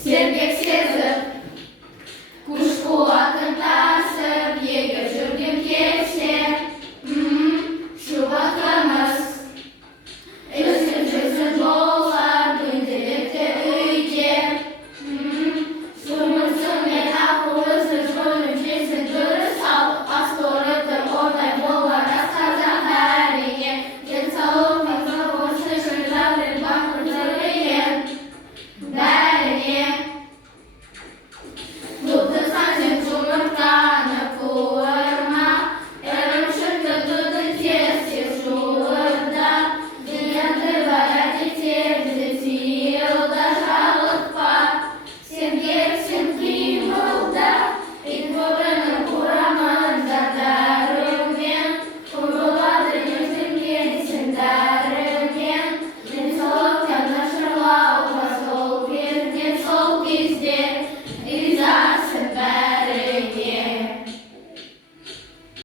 сергек сезіп, күш қуатын тасып, егер жүргім келсе, шубақымыз үсіп жүрсін жолар, дөңгелекті үйде, жұмысымен ақылысы жолын жесін дұрыс ал, асқорытыр ондай болар асқазан әрине, денсаулық осы шыржавлен бақыртырыен бәріне. Тұтысан сен жұмыртқаны қуырма, ірімшікті тұтын тез жуырда, зиянды бар әдеттерді тыйылда, жалықпа, сергексің қимылда, ит көрініп құрамын заттарымен, құрылады ертеңгенсің дәрімен, денсаулықтан нашарлауға сол берген сол кезде